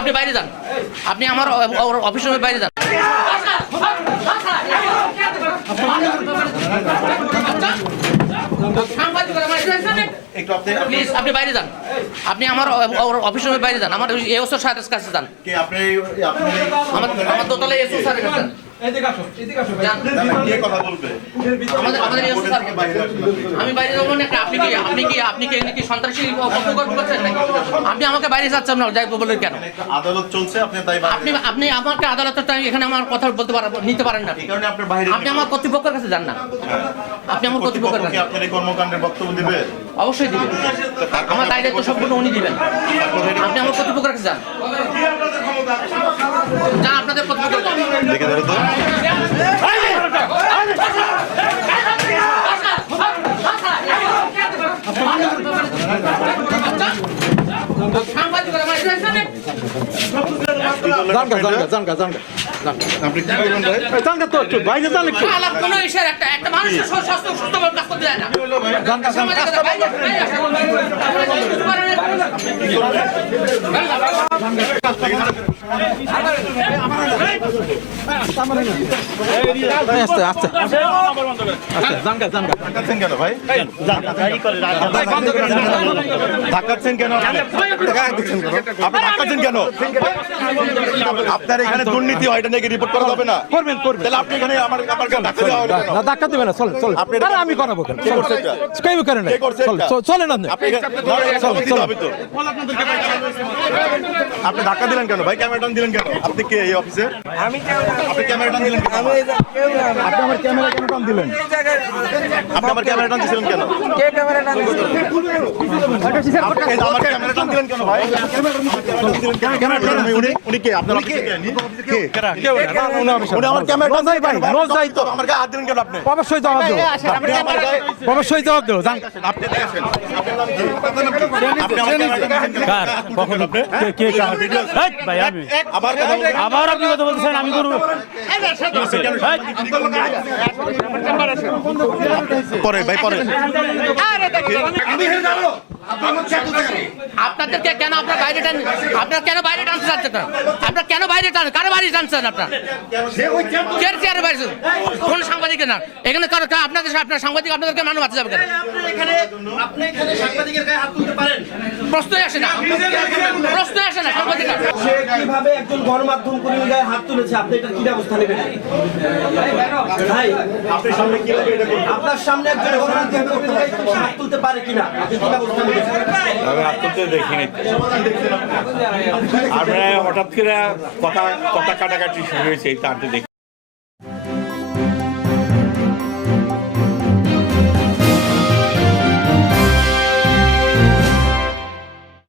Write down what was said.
আপনি বাইরে যান। আপনি আমার অফিস রুমের বাইরে যান। আপনি প্লিজ আপনি বাইরে যান। আপনি আমার অফিস রুমের বাইরে যান। আমার এও স্যারের কাছে যান। আমার দোতলায় এসো স্যারের কাছে যান। আমি বাইরে যাব না আপনি কি আপনি কি আপনি কি কি সন্ত্রাসী অপকর্ম করছেন নাকি? আপনি আমাকে বাইরে যাচ্ছেন না যাই বলে কেন? আদালত চলছে আপনি তাই আপনি আপনি আমাকে আদালতের টাইম এখানে আমার কথা বলতে পারেন নিতে পারেন না। আপনি আমার কর্তৃপক্ষের কাছে যান না। আপনি আমার কর্তৃপক্ষের কর্তৃপক্ষ কাছে আপনার এই কর্মকাণ্ডের বক্তব্য দিবে? অবশ্যই দিবেন আমার দায় দায়িত্ব সম্পূর্ণ উনি দিবেন। আপনি আমার কর্তৃপক্ষের কাছে যান। যান। দেখে ধরো তো সাংবাদিকরা আস্তে আস্তে আস্তে জানগা জানগা ধাক্কাচ্ছেন কেন ভাই ধাক্কাচ্ছেন কেন আপনি? কেন আপনার এখানে দুর্নীতি হয় এটা নাকি রিপোর্ট করা হবে না? করবেন করবেন। তাহলে আপনি এখানে আমার আমার ধাক্কা দেওয়া হলো না ধাক্কা দেবে না চলেন চলেন। আপনি আমি করাবো কেন? কেউ করেন চলেন আপনি। আপনি না। আপনি ধাক্কা দিলেন কেন? ভাই ক্যামেরা টান দিলেন কেন? আপনি কে এই অফিসে? আমি আপনি ক্যামেরা টান দিলেন কেন? আপনি আমার ক্যামেরা কেন টান দিলেন। আপনি আমার ক্যামেরা টান দিছিলেন কেন? যে আমার ক্যামেরা টান দিলেন কেন ভাই? ক্যামেরা টান দিলেন উনি উনি কে? আপনার অফিসে কে? কে? না, না, উনি আমার ক্যামেরা টান ভাই, দিলেন কেন? নজাই তো। আমার গায়ে হাত দিলেন কেন আপনি? অবশ্যই জবাব দেবো। আপনি আমার গায়ে অবশ্যই জবাব দেবো। জান আপনি দেখেন। আপনার নাম কি আপনি আমার ক্যামেরা টান দিলেন কেন? কখন আপনি কে আমি আবার বলবেন? আবার আপনি কথা বলতেছেন আমি করব। পরে ভাই পরে। আপনাদেরকে কেন আপনার বাইরে টান আপনার কেন বাইরে টানতে চাচ্ছেন কেন বাইরে টান? কারও বাইরে টানছেন আপনার? কে চেয়ারে বাইরে কোন সাংবাদিকের না এখানে কারও আপনাদের আপনার সাংবাদিক আপনাদেরকে মানব বাঁচতে যাবে কেন? প্রশ্নই আসে না। প্রশ্নই আসে না সাংবাদিক সে কীভাবে একজন গণমাধ্যম কর্মীর গায়ে হাত তুলেছে? আপনি এটা কি ব্যবস্থা নেবেন? ভাই আপনি সামনে কীভাবে এটা আপনার সামনে একজন গণমাধ্যম কর্মীর গায়ে হাত তুলতে পারে কিনা? আপনি কি ব্যবস্থা নেবেন? আমি আপনাদের দেখিনি। আমরা হঠাৎ করে কথা কথা কাটাকাটি শুরু হয়েছে এই তার দেখি।